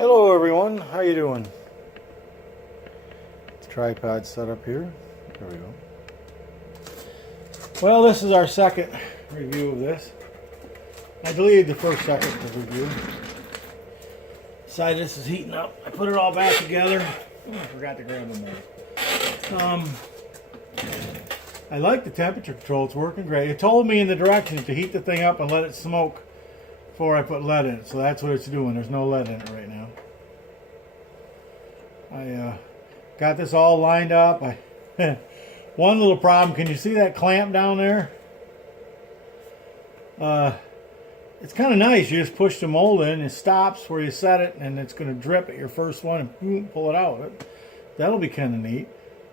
Hello everyone, how you doing? The tripod set up here. There we go. Well, this is our second review of this. I deleted the first second review. Side this is heating up. I put it all back together. Oh, I forgot to grab the mold. I like the temperature control. It's working great. It told me in the directions to heat the thing up and let it smoke before I put lead in it. So that's what it's doing. There's no lead in it right now. I got this all lined up. One little problem. Can you see that clamp down there? It's kind of nice. You just push the mold in, it stops where you set it, and it's going to drip at your first one and boom, pull it out. That'll be kind of neat.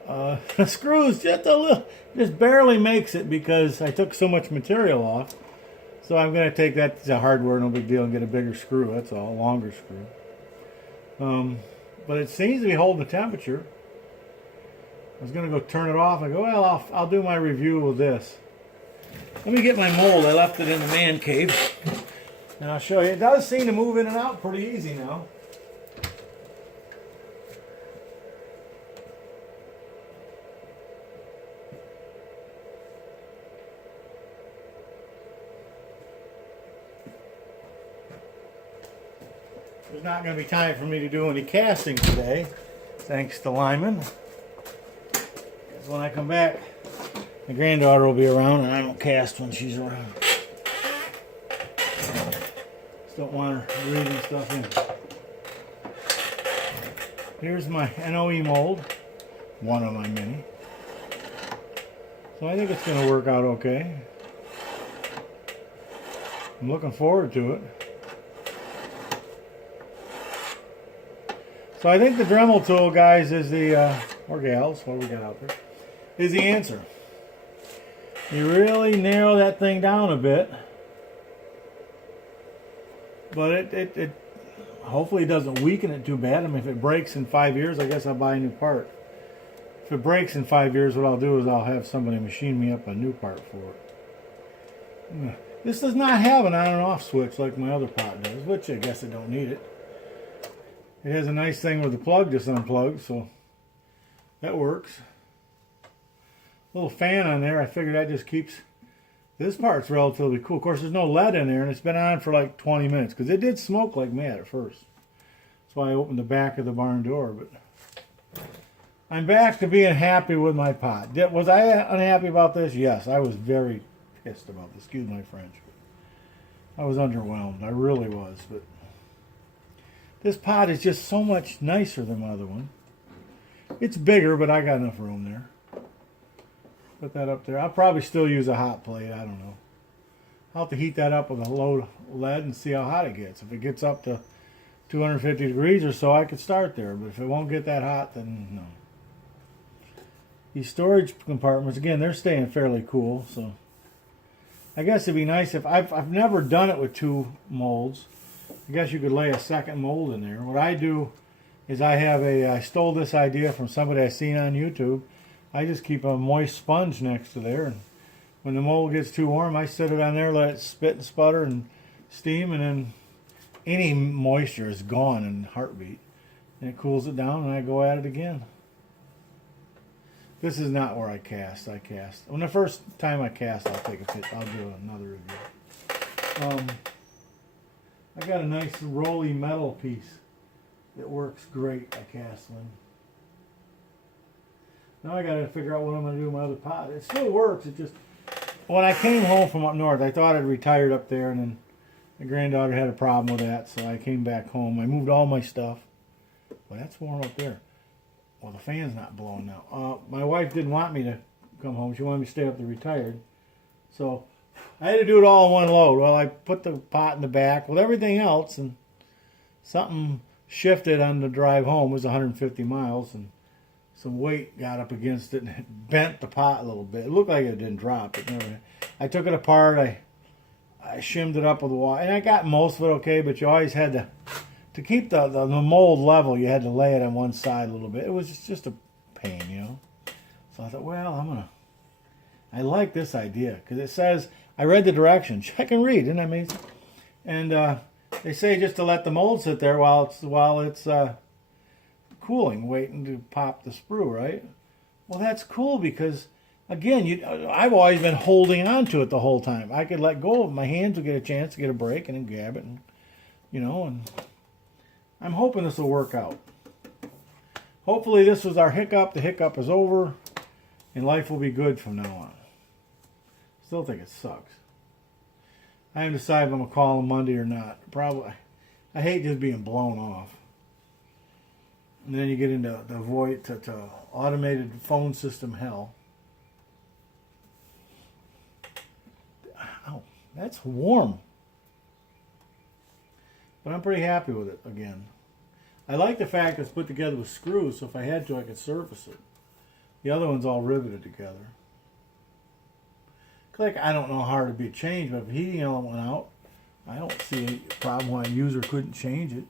The screws just barely makes it because I took so much material off. So I'm going to take that to hardware, no big deal, and get a bigger screw. That's all, a longer screw. But it seems to be holding the temperature. I was going to go turn it off. I go, well, I'll do my review with this. Let me get my mold. I left it in the man cave. And I'll show you. It does seem to move in and out pretty easy now. There's not going to be time for me to do any casting today, thanks to Lyman. Because when I come back, my granddaughter will be around, and I don't cast when she's around. Just don't want her breathing stuff in. Here's my NOE mold, one of my many. So I think it's going to work out okay. I'm looking forward to it. So I think the Dremel tool, guys, is the, or gals, what do we got out there, is the answer. You really narrow that thing down a bit, but it hopefully doesn't weaken it too bad. I mean, if it breaks in 5 years, I guess I'll buy a new part. If it breaks in 5 years, what I'll do is I'll have somebody machine me up a new part for it. This does not have an on and off switch like my other pot does, which I guess I don't need it. It has a nice thing where the plug just unplugs, so that works. Little fan on there, I figured that just keeps this part's relatively cool. Of course, there's no lead in there, and it's been on for like 20 minutes because it did smoke like mad at first. That's why I opened the back of the barn door. But I'm back to being happy with my pot. Was I unhappy about this? Yes, I was very pissed about this. Excuse my French. I was underwhelmed. I really was. But this pot is just so much nicer than my other one. It's bigger, but I got enough room there. Put that up there. I'll probably still use a hot plate. I don't know. I'll have to heat that up with a low lead and see how hot it gets. If it gets up to 250 degrees or so, I could start there. But if it won't get that hot, then no. These storage compartments, again, they're staying fairly cool. So I guess it'd be nice if I've never done it with two molds. I guess you could lay a second mold in there. What I do is I stole this idea from somebody I seen on YouTube. I just keep a moist sponge next to there, and when the mold gets too warm, I set it on there, let it spit and sputter and steam, and then any moisture is gone in a heartbeat. And it cools it down, and I go at it again. This is not where I cast. When the first time I cast, I'll take a picture. I'll do another review. I got a nice rolly metal piece that works great. I cast one. Now I got to figure out what I'm going to do with my other pot. It still works. It just, when I came home from up north, I thought I'd retired up there, and then my granddaughter had a problem with that, so I came back home. I moved all my stuff. Well, that's warm up there. Well, the fan's not blowing now. My wife didn't want me to come home. She wanted me to stay up there retired. So I had to do it all in one load. Well, I put the pot in the back with everything else, and something shifted on the drive home. It was 150 miles, and some weight got up against it, and it bent the pot a little bit. It looked like it didn't drop. It never. I took it apart. I shimmed it up with water, and I got most of it okay, but you always had to keep the mold level, you had to lay it on one side a little bit. It was just a pain, you know. So I thought, well, I like this idea, because it says, I read the directions. I can read, isn't that amazing? And it They say just to let the mold sit there while it's cooling, waiting to pop the sprue, right? Well, that's cool because, again, I've always been holding on to it the whole time. I could let go of it. My hands would get a chance to get a break and then grab it, and and I'm hoping this will work out. Hopefully this was our hiccup. The hiccup is over, and life will be good from now on. Still think it sucks. I haven't decided if I'm going to call him Monday or not. Probably. I hate just being blown off. And then you get into the void to automated phone system hell. Ow, that's warm. But I'm pretty happy with it again. I like the fact it's put together with screws, so if I had to, I could surface it. The other one's all riveted together. Like, I don't know how hard it'd be changed, but if the heating element went out, I don't see any problem why a user couldn't change it. In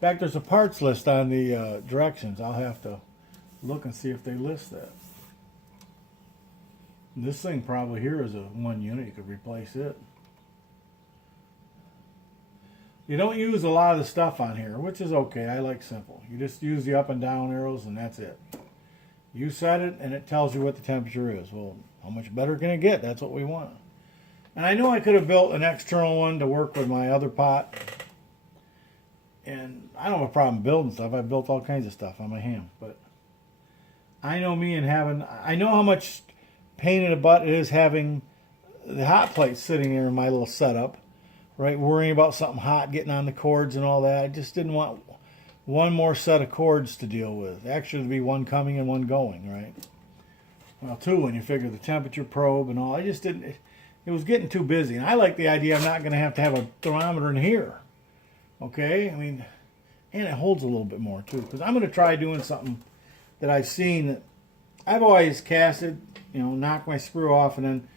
fact, there's a parts list on the directions. I'll have to look and see if they list that. And this thing probably here is a 1 unit. You could replace it. You don't use a lot of the stuff on here, which is okay. I like simple. You just use the up and down arrows and that's it. You set it and it tells you what the temperature is. Well, how much better can it get? That's what we want. And I know I could have built an external one to work with my other pot. And I don't have a problem building stuff. I've built all kinds of stuff on my ham. But I know I know how much pain in the butt it is having the hot plate sitting there in my little setup. Right, worrying about something hot getting on the cords and all that. I just didn't want one more set of cords to deal with. Actually, there'd be one coming and one going, right? Well, two when you figure the temperature probe and all. I just didn't. It was getting too busy, and I like the idea I'm not going to have a thermometer in here. Okay, I mean, and it holds a little bit more too, because I'm going to try doing something that I've seen that I've always casted. Knock my screw off and then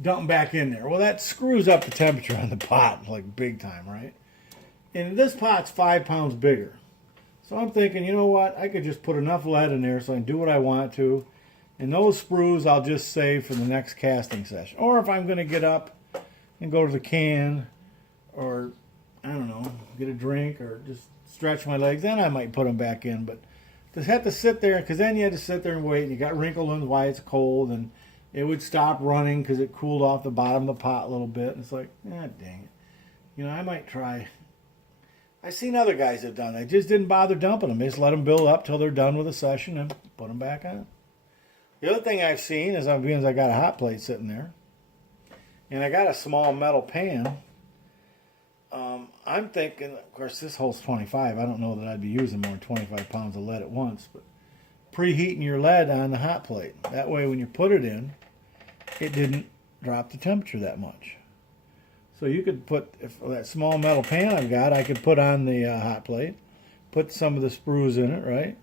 dump them back in there. Well, that screws up the temperature on the pot like big time, right? And this pot's 5 pounds bigger. So I'm thinking, you know what? I could just put enough lead in there so I can do what I want to. And those sprues I'll just save for the next casting session. Or if I'm going to get up and go to the can or, I don't know, get a drink or just stretch my legs, then I might put them back in. But just have to sit there, because then you had to sit there and wait. And you got wrinkle ones why it's cold, and it would stop running because it cooled off the bottom of the pot a little bit. And it's like, dang it. I might try. I've seen other guys have done that. They just didn't bother dumping them. They just let them build up till they're done with the session and put them back on. The other thing I've seen is because I got a hot plate sitting there, and I got a small metal pan. I'm thinking, of course, this holds 25. I don't know that I'd be using more than 25 pounds of lead at once, but preheating your lead on the hot plate. That way when you put it in, it didn't drop the temperature that much. So you could put, if that small metal pan I've got, I could put on the hot plate, put some of the sprues in it, right?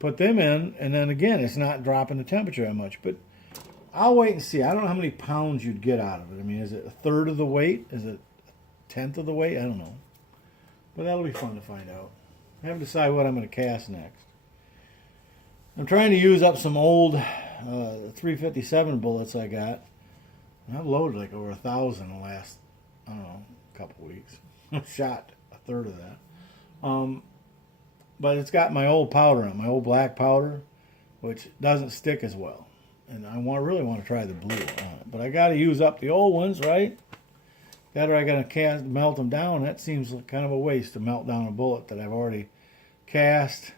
Put them in, and then again, it's not dropping the temperature that much. But I'll wait and see. I don't know how many pounds you'd get out of it. I mean, is it a third of the weight? Is it a tenth of the weight? I don't know. But that'll be fun to find out. I haven't decided what I'm going to cast next. I'm trying to use up some old 357 bullets I got. And I've loaded like over 1,000 in the last, I don't know, couple weeks. I've shot a third of that. But it's got my old powder on, my old black powder, which doesn't stick as well. And I really want to try the blue on it. But I got to use up the old ones, right? I got to melt them down. That seems kind of a waste to melt down a bullet that I've already cast,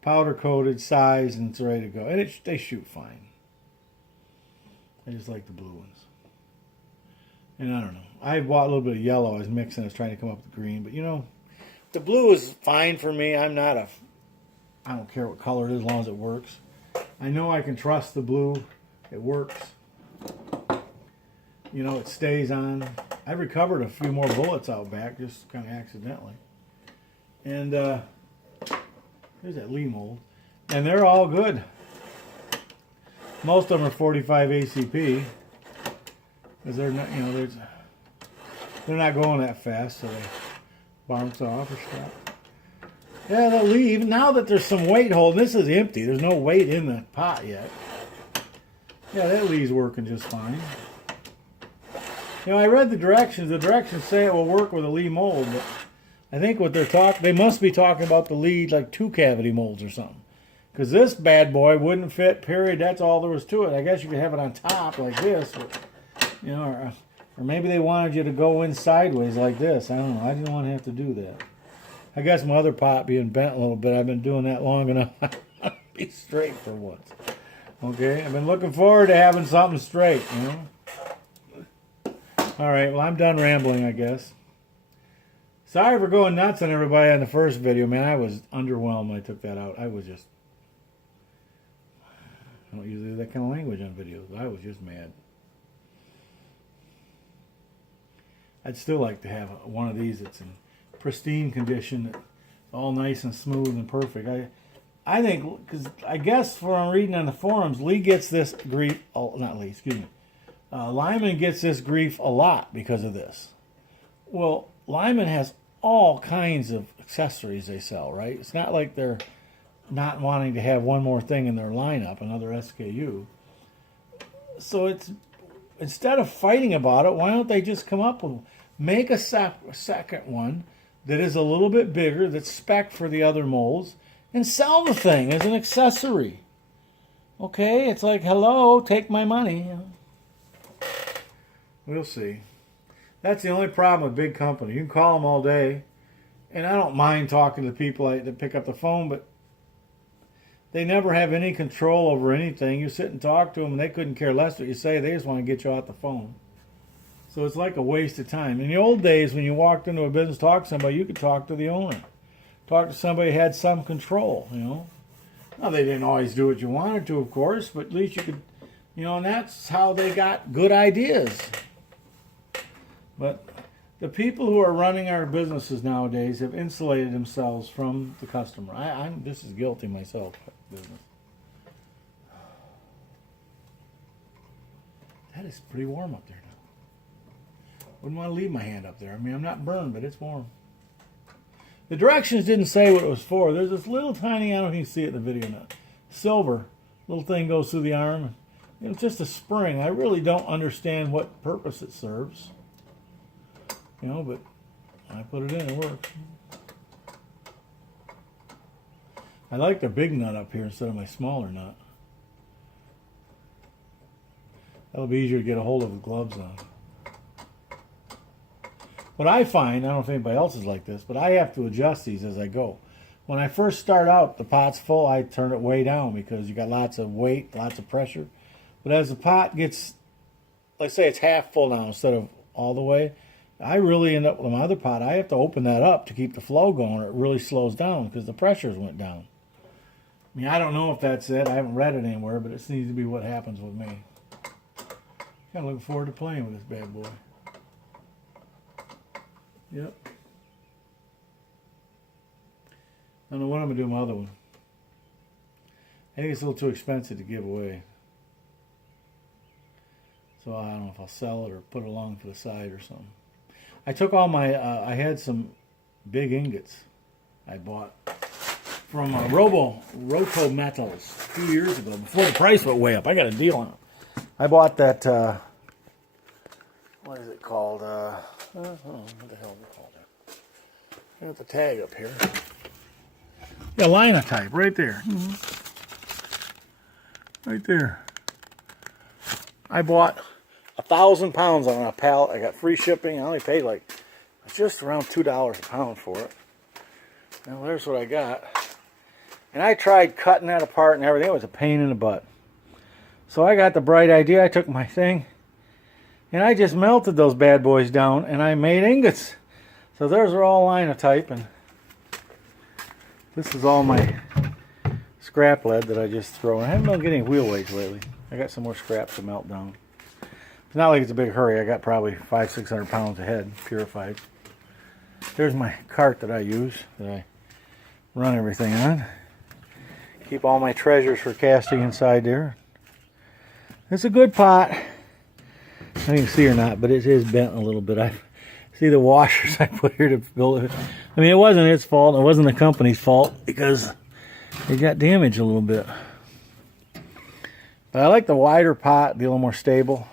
powder coated, sized, and it's ready to go. And they shoot fine. I just like the blue ones. And I don't know. I bought a little bit of yellow. I was mixing. I was trying to come up with green. But the blue is fine for me. I don't care what color it is as long as it works. I know I can trust the blue. It works. It stays on. I recovered a few more bullets out back, just kind of accidentally. And there's that Lee mold. And they're all good. Most of them are 45 ACP. Because they're not, they're not going that fast, so they bounce off or stop. Yeah, that Lee, even now that there's some weight holding, this is empty. There's no weight in the pot yet. Yeah, that Lee's working just fine. I read the directions. The directions say it will work with a Lee mold, but I think what they must be talking about the Lee like 2-cavity molds or something. Because this bad boy wouldn't fit, period. That's all there was to it. I guess you could have it on top like this. But, you know, or maybe they wanted you to go in sideways like this. I don't know. I didn't want to have to do that. I guess my other pot being bent a little bit. I've been doing that long enough. I'll be straight for once. Okay? I've been looking forward to having something straight, you know? All right. Well, I'm done rambling, I guess. Sorry for going nuts on everybody on the first video. Man, I was underwhelmed when I took that out. I was just... I don't usually do that kind of language on videos. I was just mad. I'd still like to have one of these that's in pristine condition, all nice and smooth and perfect. I think, because I guess from what I'm reading on the forums, Lee gets this grief, not Lee, excuse me. Lyman gets this grief a lot because of this. Well, Lyman has all kinds of accessories they sell, right? It's not like they're not wanting to have one more thing in their lineup, another SKU. So it's, instead of fighting about it, why don't they just come up with, make a second one that is a little bit bigger, that's spec for the other molds, and sell the thing as an accessory. Okay, it's like, hello, take my money. We'll see. That's the only problem with big company. You can call them all day, and I don't mind talking to people that pick up the phone, but they never have any control over anything. You sit and talk to them, and they couldn't care less what you say. They just want to get you off the phone. So it's like a waste of time. In the old days, when you walked into a business, talk to somebody, you could talk to the owner. Talk to somebody who had some control, you know. Now, they didn't always do what you wanted to, of course, but at least you could, you know, and that's how they got good ideas. But the people who are running our businesses nowadays have insulated themselves from the customer. I'm just as guilty myself. Business. That is pretty warm up there now. Wouldn't want to leave my hand up there. I mean, I'm not burned, but it's warm. The directions didn't say what it was for. There's this little tiny, I don't know if you can see it in the video now, silver little thing goes through the arm. It's just a spring. I really don't understand what purpose it serves. You know, but I put it in, it works. I like the big nut up here instead of my smaller nut. That'll be easier to get a hold of with gloves on. What I find, I don't know if anybody else is like this, but I have to adjust these as I go. When I first start out, the pot's full, I turn it way down because you got lots of weight, lots of pressure. But as the pot gets, let's say it's half full now instead of all the way, I really end up with my other pot, I have to open that up to keep the flow going, or it really slows down because the pressures went down. I mean, I don't know if that's it. I haven't read it anywhere, but it seems to be what happens with me. Kind of looking forward to playing with this bad boy. Yep. I don't know what I'm going to do with my other one. I think it's a little too expensive to give away. So I don't know if I'll sell it or put it along for the side or something. I took all my, I had some big ingots I bought from Roto Metals a few years ago, before the price went way up. I got a deal on it. I bought that, what is it called? I don't know what the hell is it called. I got the tag up here. Yeah, linotype, right there. Right there. I bought 1,000 pounds on a pallet. I got free shipping. I only paid like just around $2 a pound for it. Now there's what I got. And I tried cutting that apart and everything. It was a pain in the butt. So I got the bright idea. I took my thing and I just melted those bad boys down and I made ingots. So those are all linotype, and this is all my scrap lead that I just throw. I haven't been getting wheel weights lately. I got some more scrap to melt down. It's not like it's a big hurry. I got probably 500-600 pounds ahead, purified. There's my cart that I use, that I run everything on. Keep all my treasures for casting inside there. It's a good pot. I don't know if you can see or not, but it is bent a little bit. I see the washers I put here to build it. I mean, it wasn't its fault. It wasn't the company's fault because it got damaged a little bit. But I like the wider pot, be a little more stable.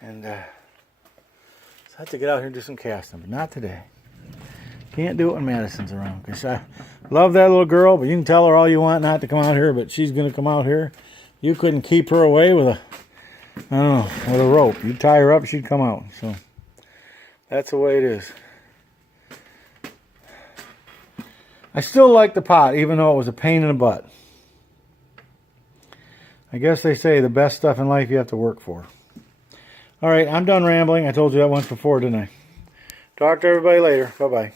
And so I have to get out here and do some casting, but not today. Can't do it when Madison's around. Cause I love that little girl, but you can tell her all you want not to come out here, but she's gonna come out here. You couldn't keep her away with a, I don't know, with a rope. You'd tie her up, she'd come out. So that's the way it is. I still like the pot, even though it was a pain in the butt. I guess they say the best stuff in life you have to work for. All right, I'm done rambling. I told you that once before, didn't I? Talk to everybody later. Bye-bye.